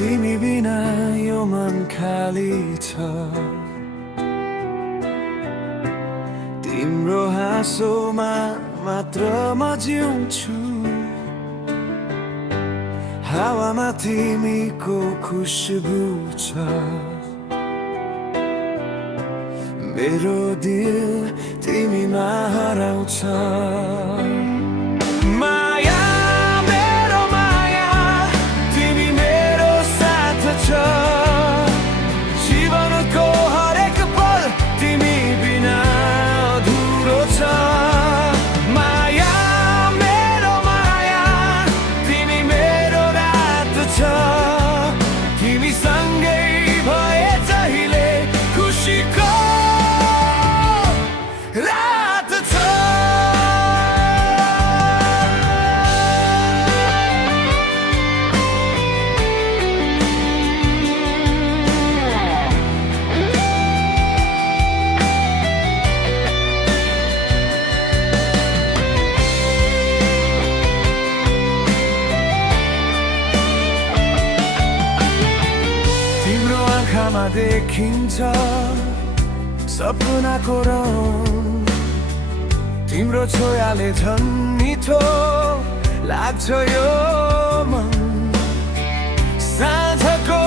तिमी बिना यो मन खाली छ तिम्रो हाँसोमा मात्र म जिउँछु हावामा तिमीको खुसबु छ मेरो दिल तिमीमा हराउँछ माया मेरो माया तिमी मेरो साथ छ जीवनको हरेक पल तिमी बिना अधुरो छ माया मेरो माया तिमी मेरो रात छ तिमी सँगै भए जहिले खुसीको रात छ तिम्रो आँखामा देखिन्छ सपनाको रङ तिम्रो छोयाले झन् मिठो लाग्छ यो मन साँझको